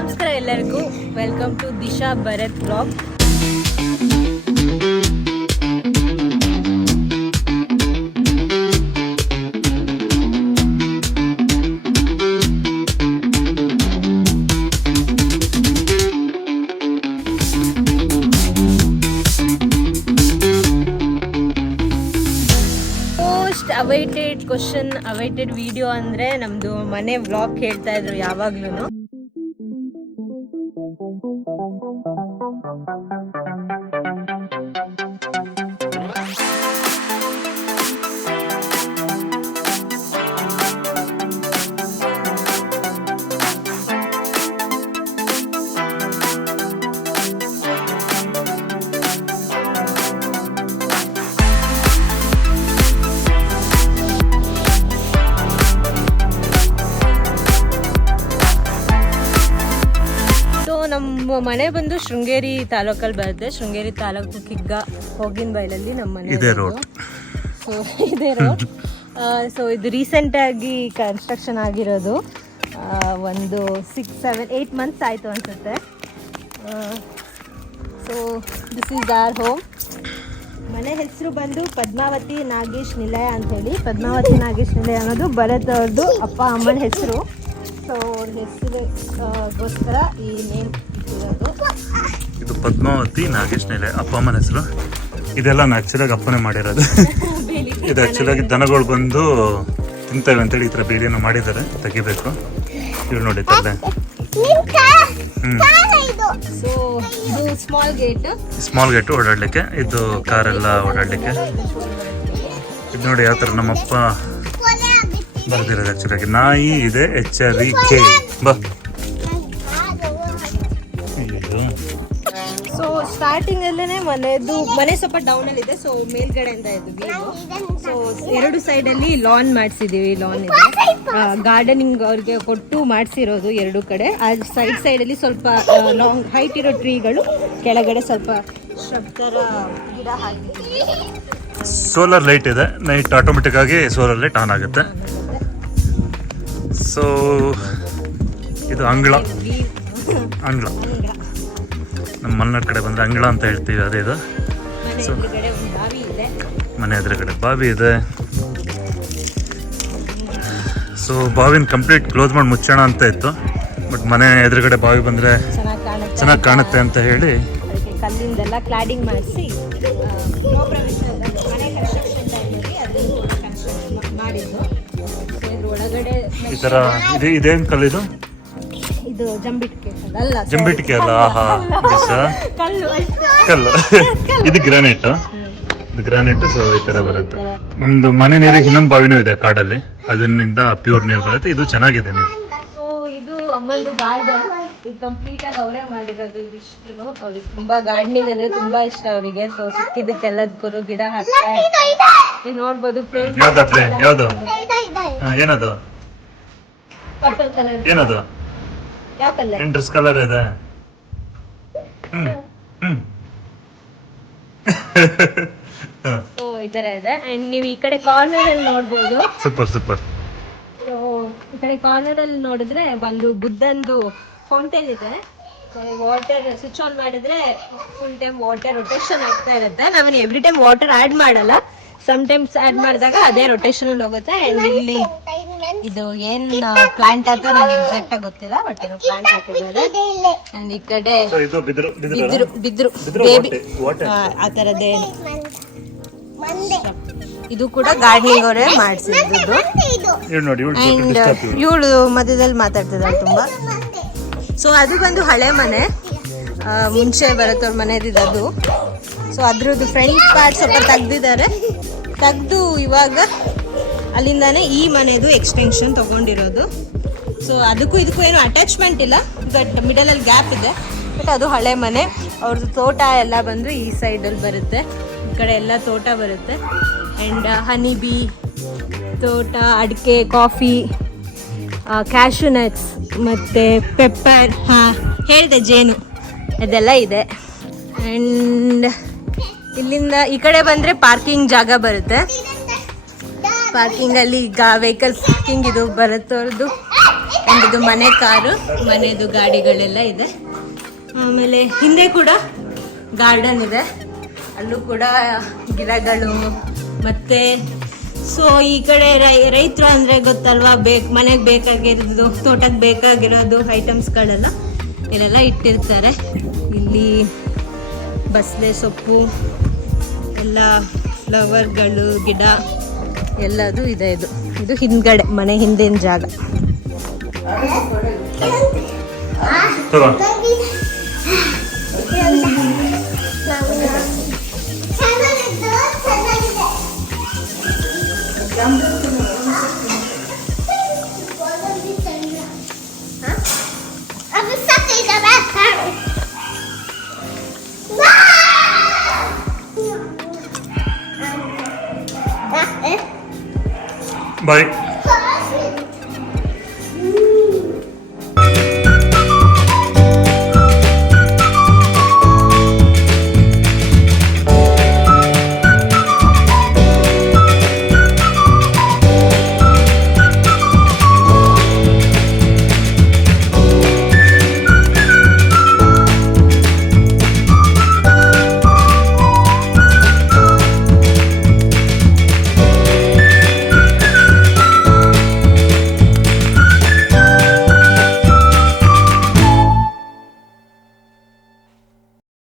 ನಮಸ್ಕಾರ ಎಲ್ಲರಿಗೂ, welcome to Disha Bharat blog. Awaited video ಅಂದ್ರೆ ನಮ್ದು ಮನೆ ವ್ಲಾಗ್ ಹೇಳ್ತಾ ಇದ್ರು ಯಾವಾಗ್ಲೂ. ನಮ್ಮ ಮನೆ ಬಂದು ಶೃಂಗೇರಿ ತಾಲೂಕಲ್ಲಿ ಬರುತ್ತೆ. ಶೃಂಗೇರಿ ತಾಲೂಕು ಕಿಗ್ಗ ಹೋಗಿನ ಬೈಲಲ್ಲಿ ನಮ್ಮ ಮನೆ ಇದೆ. ಸೊ ಇದೇ ರೋಡ್. ಸೊ ಇದು ರೀಸೆಂಟ್ ಆಗಿ ಕನ್ಸ್ಟ್ರಕ್ಷನ್ ಆಗಿರೋದು. ಒಂದು 6-7-8 ಮಂತ್ಸ್ ಆಯಿತು ಅನಿಸುತ್ತೆ. So this is our home. ಮನೆ ಹೆಸರು ಬಂದು ಪದ್ಮಾವತಿ ನಾಗೇಶ್ ನಿಲಯ ಅಂಥೇಳಿ. ಪದ್ಮಾವತಿ ನಾಗೇಶ್ ನಿಲಯ ಅನ್ನೋದು ಭರತ್ ಅವ್ರದ್ದು ಅಪ್ಪ ಅಮ್ಮನ ಹೆಸರು. ಸೊ ಅವ್ರ ಹೆಸರಿಗೋಸ್ಕರ ಈ ನೇಮ್ ಇರೋದು. ಇದು ಪದ್ಮಾವತಿ ನಾಗೇಶ್ ನಿಲಯ ಅಪ್ಪ ಅಮ್ಮನ ಹೆಸರು. ಇದೆಲ್ಲ ಆ್ಯಕ್ಚುಲಾಗಿ ಅಪ್ಪನೇ ಮಾಡಿರೋದು. ಇದು ಆ್ಯಕ್ಚುಲಾಗಿ ದನಗಳು ಬಂದು ತಿಂತವೆ ಅಂತೇಳಿ ಈ ಥರ ಬೇಲಿಯನ್ನು ಮಾಡಿದ್ದಾರೆ, ತೆಗಿಬೇಕು. ಇವ್ರು ನೋಡಿ ತಲೆ. ಸೊ ಇದು ಸ್ಮಾಲ್ ಗೇಟ್ ಓಡಾಡ್ಲಿಕ್ಕೆ, ಇದು ಕಾರೆಲ್ಲ ಓಡಾಡ್ಲಿಕ್ಕೆ. ಇದು ನೋಡಿ ಯಾವ ಥರ ನಮ್ಮಪ್ಪ ಬರ್ದಿರೋದು. ಆ್ಯಕ್ಚುಲಾಗಿ ನಾಯಿ ಇದೆ, ಎಚ್ಚರಿಕೆ ಬಾ. ಸೊ ಸ್ಟಾರ್ಟಿಂಗ್ ಅಲ್ಲೇ ಮನೆ ಸ್ವಲ್ಪ ಡೌನ್ ಅಲ್ಲಿ ಇದೆ. ಸೊ ಮೇಲ್ಗಡೆಯಿಂದ ಇದು ಸೊ 2 ಸೈಡ್ ಅಲ್ಲಿ ಲಾನ್ ಮಾಡಿಸಿದೀವಿ. ಲಾನ್ ಇದೆ, ಗಾರ್ಡನಿಂಗ್ ಅವ್ರಿಗೆ ಕೊಟ್ಟು ಮಾಡಿಸಿರೋದು 2 ಕಡೆ. ಆ ಸೈಡ್ ಅಲ್ಲಿ ಸ್ವಲ್ಪ ಲಾಂಗ್ ಹೈಟ್ ಇರೋ ಟ್ರೀಗಳು, ಕೆಳಗಡೆ ಸ್ವಲ್ಪ ಶ್ರಬ್ ತರ ಗಿಡ ಹಾಕಿದ್ದೀವಿ. ಸೋಲಾರ್ ಲೈಟ್ ಇದೆ, ನೈಟ್ ಆಟೋಮೆಟಿಕ್ ಆಗಿ ಸೋಲಾರ್ ಲೈಟ್ ಆನ್ ಆಗುತ್ತೆ. ಸೊ ಇದು ಅಂಗಳ ನಮ್ಮ ಮಲೆನಾಡು ಕಡೆ ಬಂದರೆ ಅಂಗಳ ಅಂತ ಹೇಳ್ತೀವಿ. ಅದೇ ಇದು. ಸೊ ಮನೆ ಎದುರುಗಡೆ ಬಾವಿ ಇದೆ. ಸೊ ಬಾವಿನ ಕಂಪ್ಲೀಟ್ ಕ್ಲೋಸ್ ಮಾಡಿ ಮುಚ್ಚೋಣ ಅಂತ ಇತ್ತು, ಬಟ್ ಮನೆ ಎದುರುಗಡೆ ಬಾವಿ ಬಂದರೆ ಚೆನ್ನಾಗಿ ಕಾಣುತ್ತೆ ಅಂತ ಹೇಳಿ ಕಲ್ಲಿಂದೆಲ್ಲ ಕ್ಲಾಡಿಂಗ್ ಮಾಡಿಸಿ ಈ ಥರ ಇದೇನು ಕಲ್ಲಿದು? ಇದು ಜಂಬಿಟಿಕೆ ಅಲ್ಲ. ಆಹಾ, ಕಲ್ಲು. ಇದು ಗ್ರಾನೈಟ್. ಸೊ ಈ ತರ ಬರುತ್ತೆ. ನಮ್ದು ಮನೆ ನೀರಿಗೆ ಇನ್ನೊಂದು ಬಾವಿನೂ ಇದೆ ಕಾಡಲ್ಲಿ, ಅದರಿಂದ ಪ್ಯೂರ್ ನೀರು ಬರುತ್ತೆ. ಇದು ಚೆನ್ನಾಗಿದೆ ನೀರು. ಇದು ಅಮ್ಮಂದು ಗಾರ್ಡನ್. ಇದು ಕಂಪ್ಲೀಟ್ ಆಗಿ ಅವರೇ ಮಾಡಿರೋದು. ಇದಿಷ್ಟು ಅವ್ರಿಗೆ ತುಂಬಾ ಗಾರ್ಡನಿಂಗ್ ಅಂದ್ರೆ ತುಂಬಾ ಇಷ್ಟ ಅವರಿಗೆ. ಸೊ ಸಿಕ್ಕಿದ್ದಕ್ಕೆಲ್ಲದಕ್ಕೂ ಗಿಡ ಹಾಕ್ತಾರೆ. ನೋಡ್ಬೋದು. ಯಾವ್ದು ಏನದು? ಏನದು? ಯಾವ ಕಲರ್? ಡ್ರೆಸ್ ಕಲರ್ ಇದೆ. ಈ ತರ ಇದೆ. ಅಂಡ್ ನೀವು ಈ ಕಡೆ ಕಾರ್ನರ್ ಅಲ್ಲಿ ನೋಡ್ಬೋದು. ಸೂಪರ್. ಈ ಕಡೆ ಕಾರ್ನರ್ ಅಲ್ಲಿ ನೋಡಿದ್ರೆ ಒಂದು ಬುದ್ಧಂದು ಫೌಂಟೇನ್ ಇದೆ. ವಾಟರ್ ಸ್ವಿಚ್ ಆನ್ ಮಾಡಿದ್ರೆ ಫುಲ್ ಟೈಮ್ ವಾಟರ್ ರೊಟೇಷನ್ ಆಗ್ತಾ ಇರುತ್ತೆ. ನಾವೇನು ಎವ್ರಿ ಟೈಮ್ ವಾಟರ್ ಆಡ್ ಮಾಡಲ್ಲ, ಸಮ್ ಟೈಮ್ಸ್ ಆಡ್ ಮಾಡಿದಾಗ ಅದೇ ರೊಟೇಷನ್ ಅಲ್ಲಿ ಹೋಗುತ್ತೆ. ಅಂಡ್ ಇಲ್ಲಿ ಇದು ಏನ್ ಪ್ಲಾಂಟ್ ಅಂತ ನನಗೆ ಎಕ್ಸಾಕ್ಟ್ ಆಗಿ ಗೊತ್ತಿಲ್ಲ, ಬಟ್ ಏನೋ ಪ್ಲಾಂಟ್ ಹಾಕಿದ್ದಾರೆ. ಅಂಡ್ ಈ ಕಡೆ ಬಿದ್ರು ಬೇಬಿ ಆ ತರದೇ. ಇದು ಕೂಡ ಗಾರ್ಡನಿಂಗ್ ಅವರೇ ಮಾಡಿಸಿದ್ದು. ಅಂಡ್ ಇವಳು ಮಧ್ಯದಲ್ಲಿ ಮಾತಾಡ್ತಿದ್ದಾಳೆ ತುಂಬಾ. ಸೊ ಅದು ಬಂದು ಹಳೆ ಮನೆ, ಮುಂಚೆ ಬರುತ್ತವ್ರ ಮನೆದಿದೆ ಅದು. ಸೊ ಅದ್ರದ್ದು ಫ್ರಂಟ್ ಪಾರ್ಟ್ ಸ್ವಲ್ಪ ತೆಗ್ದು ಇವಾಗ ಅಲ್ಲಿಂದಾನೆ ಈ ಮನೆದು ಎಕ್ಸ್ಟೆನ್ಷನ್ ತಗೊಂಡಿರೋದು. ಸೊ ಅದಕ್ಕೂ ಇದಕ್ಕೂ ಏನು ಅಟ್ಯಾಚ್ಮೆಂಟ್ ಇಲ್ಲ, ಬಟ್ ಮಿಡಲ್ ಅಲ್ಲಿ ಗ್ಯಾಪ್ ಇದೆ. ಬಟ್ ಅದು ಹಳೆ ಮನೆ. ಅವ್ರದ್ದು ತೋಟ ಎಲ್ಲ ಬಂದು ಈ ಸೈಡಲ್ಲಿ ಬರುತ್ತೆ, ಈ ಕಡೆ ಎಲ್ಲ ತೋಟ ಬರುತ್ತೆ. ಆ್ಯಂಡ್ ಹನಿ ಬೀ ತೋಟ, ಅಡಿಕೆ, ಕಾಫಿ, ಕ್ಯಾಶು ನಟ್ಸ್ ಮತ್ತು ಪೆಪ್ಪರ್, ಹೇಳಿದೆ ಜೇನು, ಇದೆಲ್ಲ ಇದೆ. ಆ್ಯಂಡ್ ಇಲ್ಲಿಂದ ಈ ಕಡೆ ಬಂದರೆ ಪಾರ್ಕಿಂಗ್ ಜಾಗ ಬರುತ್ತೆ. ಪಾರ್ಕಿಂಗಲ್ಲಿ ಈಗ ವೆಹಿಕಲ್ಸ್ ಪಾರ್ಕಿಂಗ್ ಇದು ಬರುತ್ತೆ ಅವ್ರದ್ದು. ಆ್ಯಂಡ್ ಇದು ಮನೆ ಕಾರು, ಮನೆದು ಗಾಡಿಗಳೆಲ್ಲ ಇದೆ. ಆಮೇಲೆ ಹಿಂದೆ ಕೂಡ ಗಾರ್ಡನ್ ಇದೆ, ಅಲ್ಲೂ ಕೂಡ ಗಿಡಗಳು. ಮತ್ತೆ ಸೊ ಈ ಕಡೆ ರೈತರು ಅಂದರೆ ಗೊತ್ತಲ್ವಾ, ಮನೆಗೆ ಬೇಕಾಗಿರೋದು, ತೋಟಕ್ಕೆ ಬೇಕಾಗಿರೋದು ಐಟಮ್ಸ್ಗಳೆಲ್ಲ ಇಲ್ಲೆಲ್ಲ ಇಟ್ಟಿರ್ತಾರೆ. ಇಲ್ಲಿ ಬಸಳೆ ಸೊಪ್ಪು ಎಲ್ಲ, ಫ್ಲವರ್ಗಳು, ಗಿಡ ಎಲ್ಲದು ಇದೆ. ಇದು ಹಿಂದ್ಗಡೆ, ಮನೆ ಹಿಂದಿನ ಜಾಗ. ಬಾಯ್.